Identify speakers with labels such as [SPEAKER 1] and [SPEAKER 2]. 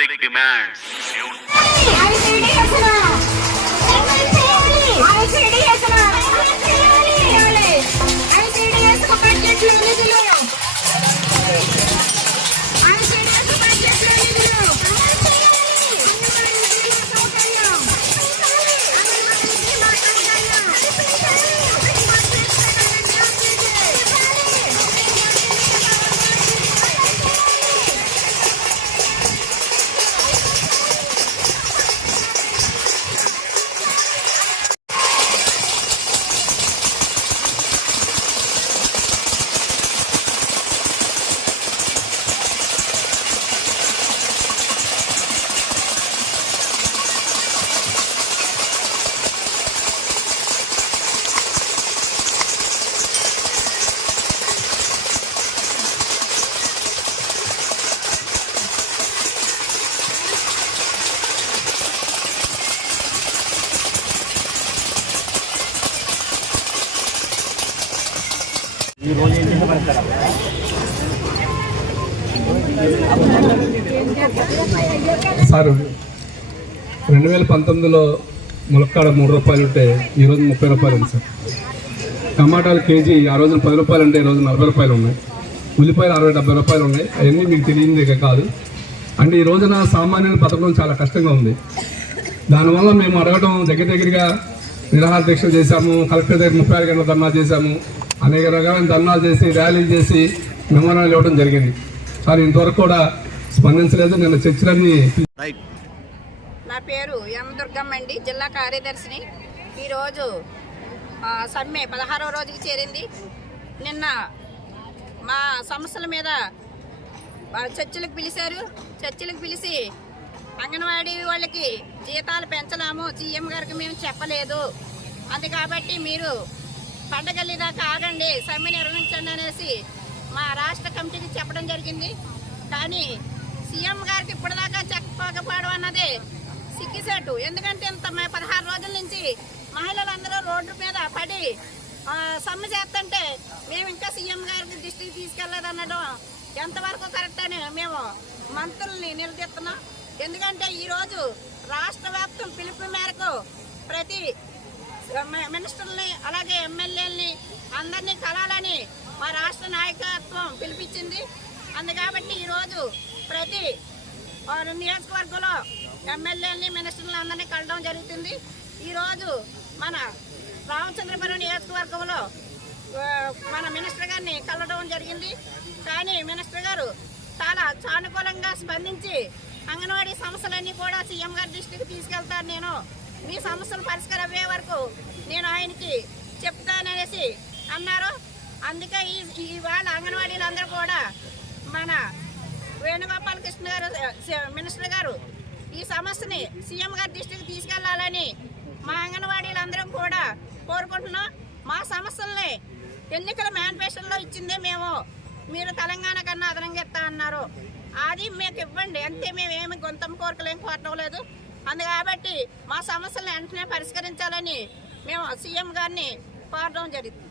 [SPEAKER 1] public demands.
[SPEAKER 2] Sir రెండు వేల పంతొమ్మిదిలో ములక్కాడ మూడు రూపాయలు ఉంటే ఈరోజు ముప్పై రూపాయలు ఉంది సార్. టమాటాలు కేజీ ఆ రోజున పది రూపాయలు ఉంటే ఈ రోజు నలభై రూపాయలు ఉన్నాయి. ఉల్లిపాయలు అరవై డెబ్బై రూపాయలు ఉన్నాయి. అవన్నీ మీకు తెలియనిదే కాదు. అంటే ఈ రోజున సామాన్యుల బతకడం చాలా కష్టంగా ఉంది. దానివల్ల మేము అడగడం దగ్గర దగ్గరగా నిరాహార దీక్షలు చేశాము కలెక్టర్ దగ్గర ముప్పై ఆరు గంటల ధర్నా చేశాము. అనేక రకాలైన ధర్నాలు చేసి ర్యాలీలు చేసి మెమోరాలు ఇవ్వడం జరిగింది. సార్ ఇంతవరకు కూడా స్పందించలేదు. నిన్న చర్చలన్నీ
[SPEAKER 3] నా పేరు ఎం దుర్గమ్మ అండి. జిల్లా కార్యదర్శిని. ఈరోజు ఆ, సమ్మె పదహారవ రోజుకి చేరింది. నిన్న మా సమస్యల మీద చర్చలకు పిలిచారు. చర్చలకు పిలిచి అంగన్వాడీ వాళ్ళకి జీతాలు పెంచలేము. సీఎం గారికి మేము చెప్పలేదు. అది కాబట్టి మీరు పండగల్లి దాకా ఆగండి సమ్మె నిర్వహించండి అనేసి మా రాష్ట్ర కమిటీకి చెప్పడం జరిగింది. కానీ సీఎం గారికి ఇప్పటిదాకా చెప్పకపోవడం అన్నది సిగ్గిసేటు. ఎందుకంటే ఇంత పదహారు రోజుల నుంచి మహిళలందరూ రోడ్డు మీద పడి సమ్మె చేస్తుంటే మేము ఇంకా సీఎం గారికి దృష్టికి తీసుకెళ్ళేదనడం ఎంతవరకు కరెక్ట్ అని మేము మంత్రుల్ని నిలదీస్తున్నాం. ఎందుకంటే ఈరోజు రాష్ట్ర వ్యాప్తం పిలుపు మేరకు ప్రతి మినిస్టర్ని అలాగే ఎమ్మెల్యేలని అందరినీ కలాలని మా రాష్ట్ర నాయకత్వం పిలిపించింది. అందు కాబట్టి ఈరోజు ప్రతి వారు నియోజకవర్గంలో ఎమ్మెల్యేలని మినిస్టర్లు అందరినీ కలడం జరుగుతుంది. ఈరోజు మన రామచంద్రపురం నియోజకవర్గంలో మన మినిస్టర్ గారిని కలవడం జరిగింది. కానీ మినిస్టర్ గారు చాలా సానుకూలంగా స్పందించి అంగన్వాడీ సమస్యలన్నీ కూడా సీఎం గారి దృష్టికి తీసుకెళ్తాను నేను మీ సమస్యలు పరిష్కారం అయ్యే వరకు నేను ఆయనకి చెప్తాననేసి అన్నారు. అందుకే ఈ ఇవాళ అంగన్వాడీలు అందరూ కూడా మన వేణుగోపాల్ కృష్ణ గారు మినిస్టర్ గారు ఈ సమస్యని సీఎం గారి దృష్టికి తీసుకెళ్ళాలని మా అంగన్వాడీలందరం కూడా కోరుకుంటున్నాం. మా సమస్యల్ని ఎన్నికల మేనిఫెస్టోలో ఇచ్చిందే మేము. మీరు తెలంగాణ కన్నా అదనంగా ఇస్తా అన్నారు. అది మీకు ఇవ్వండి. అంతే మేము ఏమి గొంతం కోరకలేం కోరటం లేదు. అందు కాబట్టి మా సమస్యలను వెంటనే పరిష్కరించాలని మేము సీఎం గారిని కోరడం జరిగింది.